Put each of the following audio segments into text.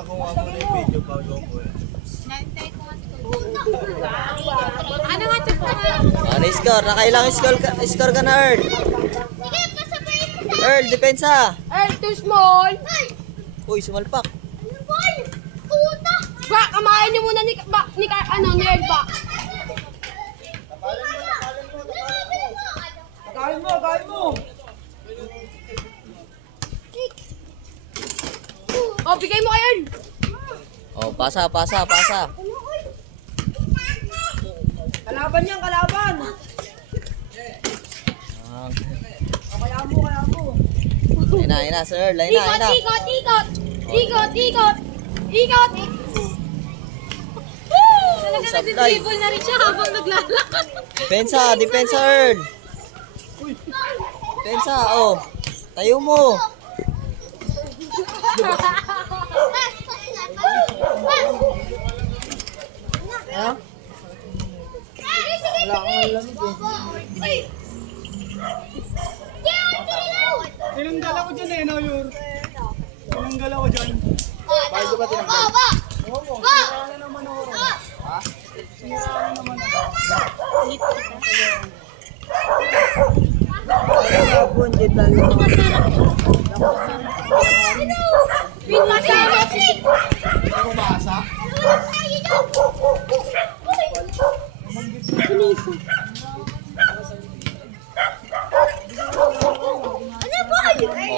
nakuha mo na yung video bago ko eh. Nantay ko nga si Kuya. Ano nga check ko nga? Ano score? Nakailang score ka na, Earl? Sige, kasabay mo sa... Earl, depensa. Too small. Uy, sumalpak. Ano ba? Puta! Ba, kamayan niyo muna ni Earl ba? Kain mo! O, bigay mo kay Earl. Oh, pasa. Kalaban yan, kalaban. Kaya mo. Ayun na, sir Earl. Ayun na. Ikot. Talaga Sablay. nag-dribble na rin siya habang naglalakad. Depensa, Earl. Depensa, oh. Tayo mo. Ha? Wala akong lamig eh. Tinanggal ako dyan eh, no, Yor? Tinanggal ako dyan. Bago ba tinanggal? Oo mo, sira na naman ako. Ha? Sira na naman ako. Ayun, dyan tayo. Hindi mo maasa?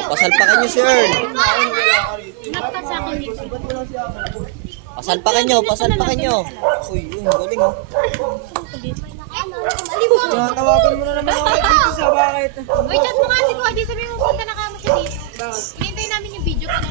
Oh, pasalpakan nyo si Earl. Pasalpakan nyo. Uy, galing oh. Tawagan mo na naman ako dito sa bakit. Uy, chat mo nga si Kuya. Sabi mo punta na kamo siya dito. Hinintay namin yung video ko na.